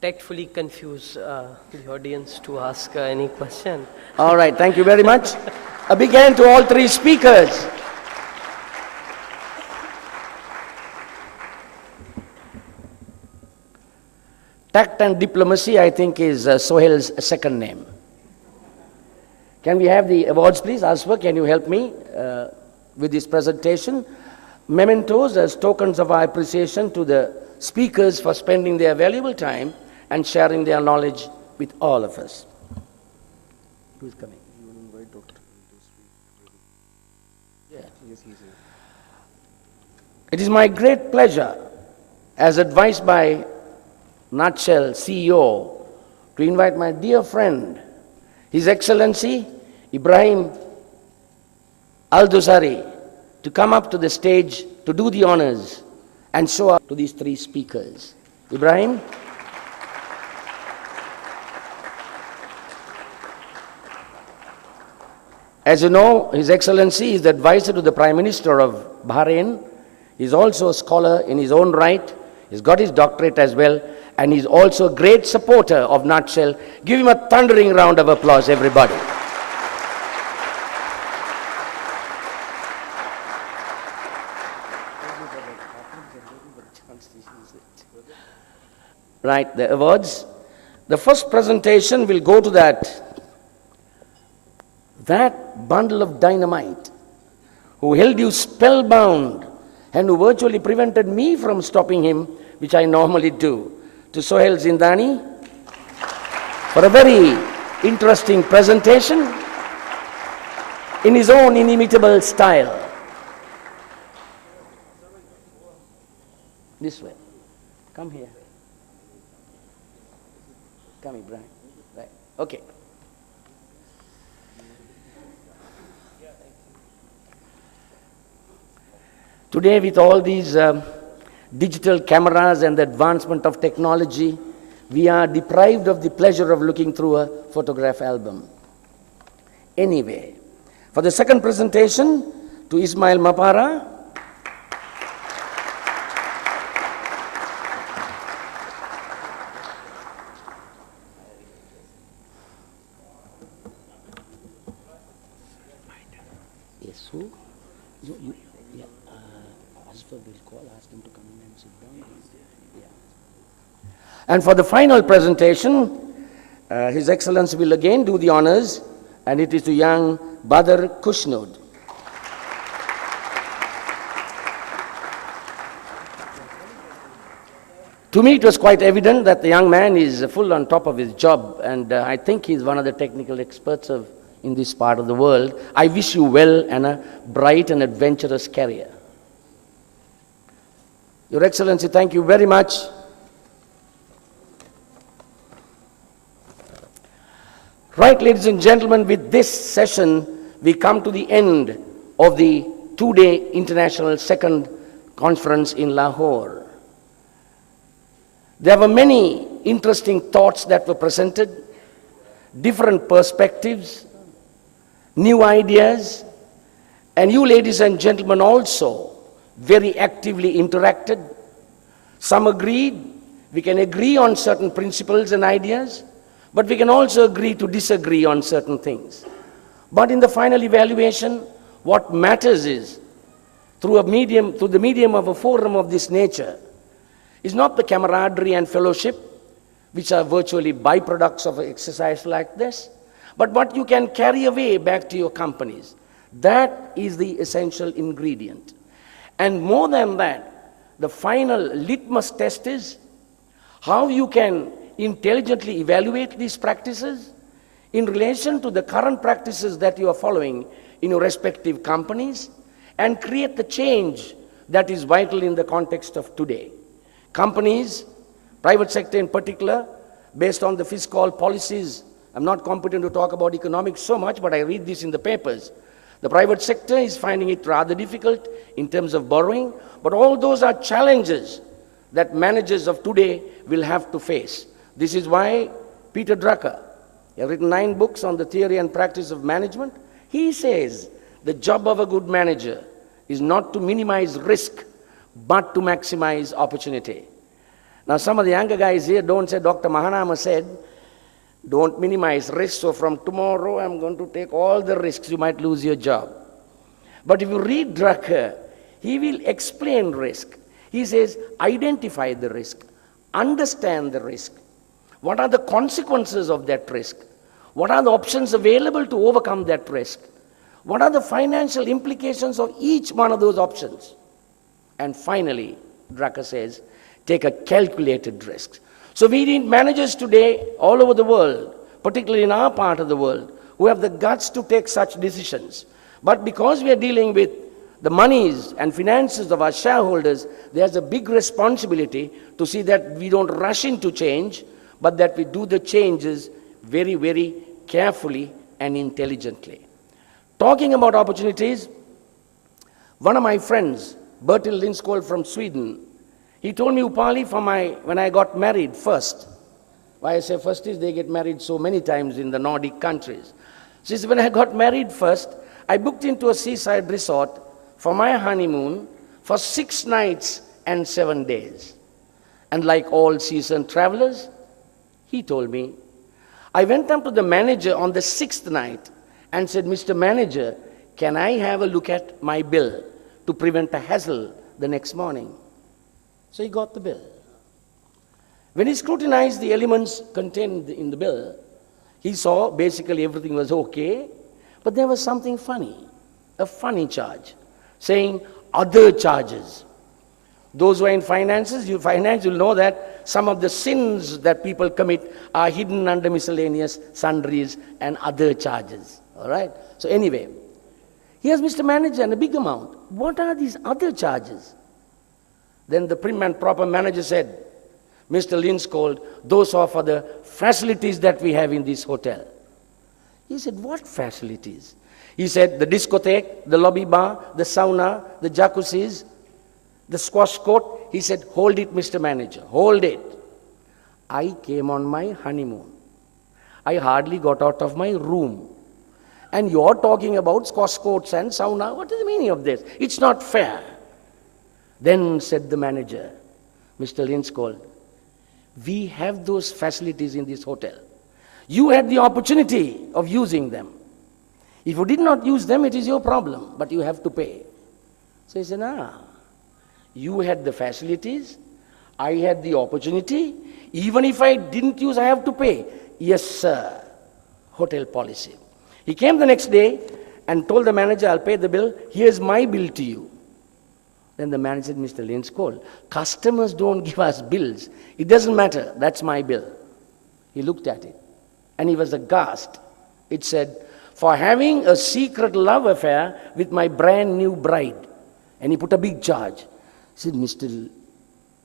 tactfully confuse the audience to ask any question. All right, thank you very much. A big hand to all three speakers. Tact and diplomacy, I think, is Sohail's second name. Can we have the awards, please? Aswa, can you help me with this presentation? Mementos as tokens of our appreciation to the speakers for spending their valuable time and sharing their knowledge with all of us. Who is coming? You will invite Dr. Yeah. Yes, he's here. It is my great pleasure, as advised by Nutshell CEO, to invite my dear friend, His Excellency Ibrahim Al-Dosari, to come up to the stage to do the honors and show up to these three speakers. Ibrahim? As you know, His Excellency is the advisor to the Prime Minister of Bahrain. He's also a scholar in his own right. He's got his doctorate as well, and he's also a great supporter of Nutshell. Give him a thundering round of applause, everybody. Right, the awards. The first presentation will go to that bundle of dynamite who held you spellbound and who virtually prevented me from stopping him, which I normally do, to Sohail Zindani for a very interesting presentation in his own inimitable style. This way. Come here. Come, Ibrahim. Right. Okay. Today, with all these digital cameras and the advancement of technology, we are deprived of the pleasure of looking through a photograph album. Anyway, for the second presentation, to Ismail Mapara. Yes, who? Yeah. Asfa will call, ask him to come in and sit down. Yeah. And for the final presentation, His Excellency will again do the honors, and it is to young Badr Kushnud. To me, it was quite evident that the young man is full on top of his job, and I think he's one of the technical experts in this part of the world. I wish you well and a bright and adventurous career. Your Excellency, thank you very much. Right, ladies and gentlemen, with this session, we come to the end of the two-day international second conference in Lahore. There were many interesting thoughts that were presented, different perspectives, new ideas, and you, ladies and gentlemen, also very actively interacted. Some agreed. We can agree on certain principles and ideas, but we can also agree to disagree on certain things. But in the final evaluation, what matters is, through the medium of a forum of this nature, is not the camaraderie and fellowship, which are virtually byproducts of an exercise like this, but what you can carry away back to your companies. That is the essential ingredient. And more than that, the final litmus test is how you can intelligently evaluate these practices in relation to the current practices that you are following in your respective companies and create the change that is vital in the context of today. Companies, private sector in particular, based on the fiscal policies, I'm not competent to talk about economics so much, but I read this in the papers. The private sector is finding it rather difficult in terms of borrowing, but all those are challenges that managers of today will have to face. This is why Peter Drucker, he has written 9 books on the theory and practice of management. He says the job of a good manager is not to minimize risk, but to maximize opportunity. Now, some of the younger guys here don't say, Dr. Mahanama said, don't minimize risks, so from tomorrow I'm going to take all the risks, you might lose your job. But if you read Drucker, he will explain risk. He says, identify the risk, understand the risk. What are the consequences of that risk? What are the options available to overcome that risk? What are the financial implications of each one of those options? And finally, Drucker says, take a calculated risk. So we need managers today all over the world, particularly in our part of the world, who have the guts to take such decisions. But because we are dealing with the monies and finances of our shareholders, there's a big responsibility to see that we don't rush into change, but that we do the changes very, very carefully and intelligently. Talking about opportunities, one of my friends, Bertil Lindskog from Sweden, he told me, Upali, when I got married first, why I say first is they get married so many times in the Nordic countries. She said, when I got married first, I booked into a seaside resort for my honeymoon for 6 nights and 7 days. And like all seasoned travelers, he told me, I went up to the manager on the 6th night and said, Mr. Manager, can I have a look at my bill to prevent a hassle the next morning? So he got the bill. When he scrutinized the elements contained in the bill, he saw basically everything was okay, but there was something funny, a funny charge, saying other charges. Those who are in finance, you'll know that some of the sins that people commit are hidden under miscellaneous sundries and other charges. All right? So anyway, here's Mr. Manager and a big amount. What are these other charges? Then the prim and proper manager said, Mr. Lindskog, those are for the facilities that we have in this hotel. He said, what facilities? He said, the discotheque, the lobby bar, the sauna, the jacuzzis, the squash court. He said, hold it, Mr. Manager, hold it. I came on my honeymoon. I hardly got out of my room. And you're talking about squash courts and sauna. What is the meaning of this? It's not fair. Then said the manager, Mr. Lindskog, we have those facilities in this hotel. You had the opportunity of using them. If you did not use them, it is your problem, but you have to pay. So he said, you had the facilities, I had the opportunity, even if I didn't use, I have to pay. Yes, sir, hotel policy. He came the next day and told the manager, I'll pay the bill, here's my bill to you. Then the manager said, Mr. Lindskog, customers don't give us bills. It doesn't matter, that's my bill. He looked at it and he was aghast. It said, for having a secret love affair with my brand new bride. And he put a big charge. He said, Mr.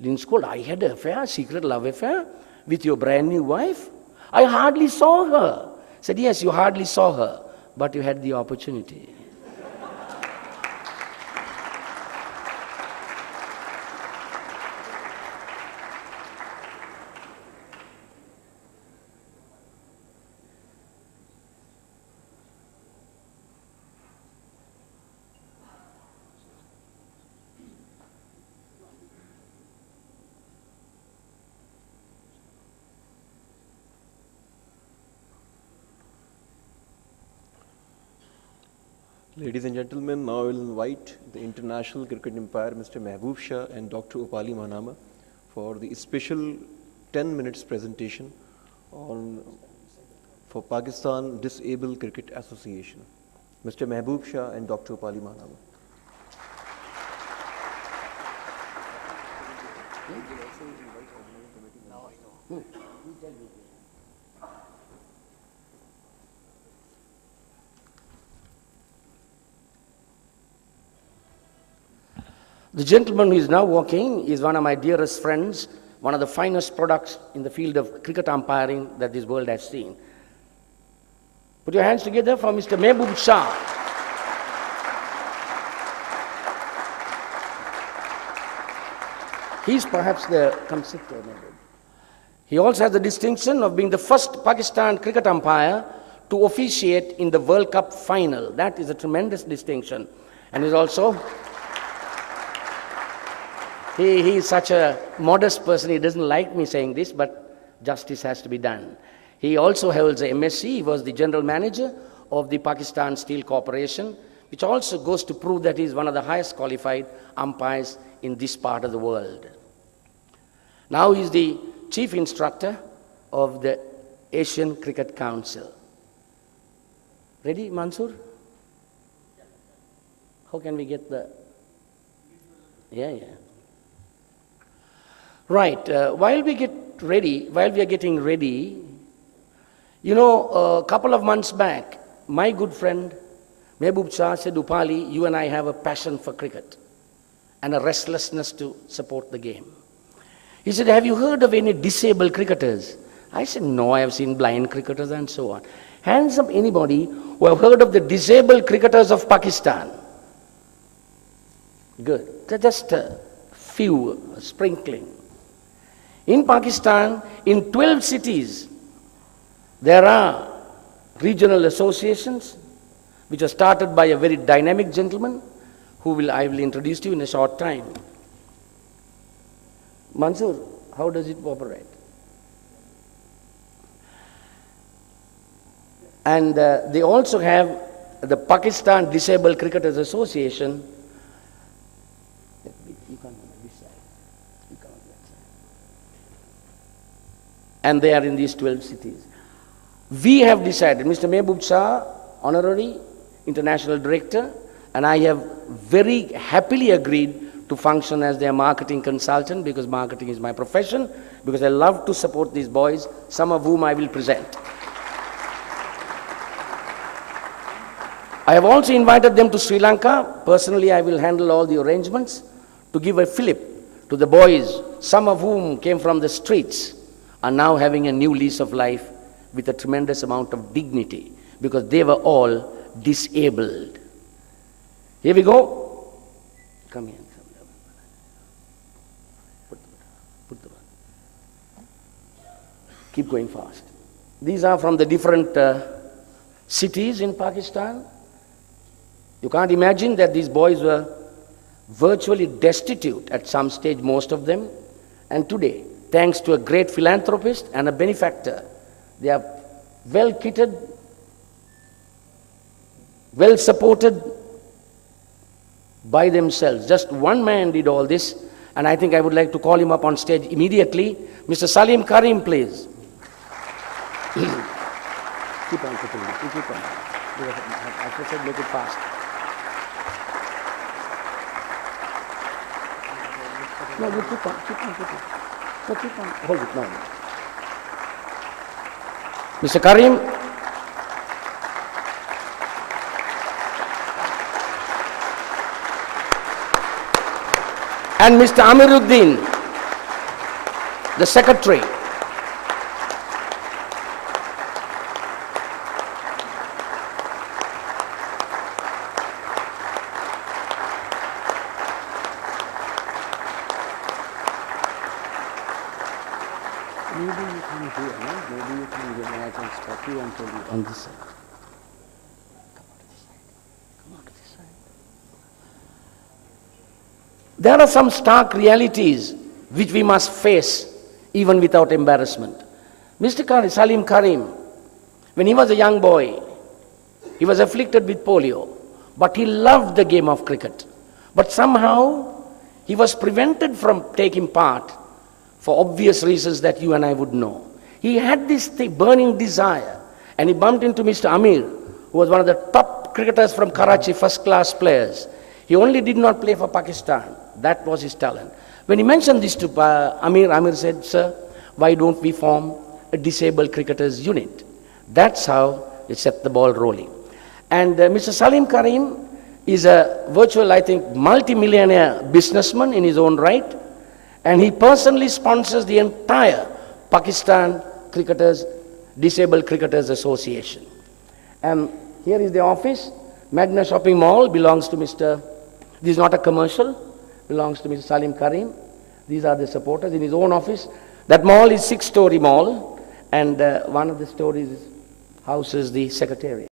Lindskog, I had an affair, secret love affair with your brand new wife? I hardly saw her. He said, yes, you hardly saw her, but you had the opportunity. Ladies and gentlemen, now I will invite the international cricket umpire, Mr. Mehboob Shah and Dr. Upali Mahanama for the special 10 minutes presentation for Pakistan Disabled Cricket Association. Mr. Mehboob Shah and Dr. Upali Mahanama. The gentleman who is now walking is one of my dearest friends, one of the finest products in the field of cricket umpiring that this world has seen. Put your hands together for Mr. Mehboob Shah. He's perhaps the, come sit there, Mehboob. He also has the distinction of being the first Pakistan cricket umpire to officiate in the World Cup final. That is a tremendous distinction. And he's also He is such a modest person, he doesn't like me saying this, but justice has to be done. He also holds a MSc, he was the general manager of the Pakistan Steel Corporation, which also goes to prove that he is one of the highest qualified umpires in this part of the world. Now he is the chief instructor of the Asian Cricket Council. Ready, Mansoor? How can we get the... Yeah. Right, while we are getting ready, you know, a couple of months back, my good friend Mehboob Shah said, Upali, you and I have a passion for cricket and a restlessness to support the game. He said, have you heard of any disabled cricketers? I said, no, I have seen blind cricketers and so on. Hands up anybody who have heard of the disabled cricketers of Pakistan. Good. Just a few, a sprinkling. In Pakistan, in 12 cities, there are regional associations which are started by a very dynamic gentleman who I will introduce to you in a short time. Mansoor, how does it operate? And they also have the Pakistan Disabled Cricketers Association. You come on this side. You come on that side. And they are in these 12 cities. We have decided, Mr. Mehboob Shah, Honorary International Director, and I have very happily agreed to function as their marketing consultant, because marketing is my profession, because I love to support these boys, some of whom I will present. I have also invited them to Sri Lanka. Personally, I will handle all the arrangements to give a fillip to the boys, some of whom came from the streets, are now having a new lease of life with a tremendous amount of dignity, because they were all disabled. Here we go. Come here. Put the one. Keep going fast. These are from the different cities in Pakistan. You can't imagine that these boys were virtually destitute at some stage, most of them. And today, thanks to a great philanthropist and a benefactor, they are well kitted, well supported by themselves. Just one man did all this, and I think I would like to call him up on stage immediately. Mr. Salim Karim, please. Keep on putting it. Keep on. I said, make it fast. No, you keep on. No, keep on. Hold it now. Mr. Karim. And Mr. Amiruddin, the secretary. Maybe you come here, no? Maybe you come here and I can stop you and tell you on this side. Come on to this side. There are some stark realities which we must face even without embarrassment. Mr. Salim Karim, when he was a young boy, he was afflicted with polio, but he loved the game of cricket. But somehow he was prevented from taking part for obvious reasons that you and I would know. He had this burning desire, and he bumped into Mr. Amir, who was one of the top cricketers from Karachi, first-class players. He only did not play for Pakistan. That was his talent. When he mentioned this to Amir, Amir said, sir, why don't we form a disabled cricketers unit? That's how they set the ball rolling. And Mr. Salim Karim is a virtual, I think, multi-millionaire businessman in his own right, and he personally sponsors the entire Pakistan Disabled Cricketers Association. And here is the office. Magna Shopping Mall belongs to Mr. This is not a commercial, belongs to Mr. Salim Karim. These are the supporters in his own office. That mall is 6-story mall, and one of the stories houses the secretariat.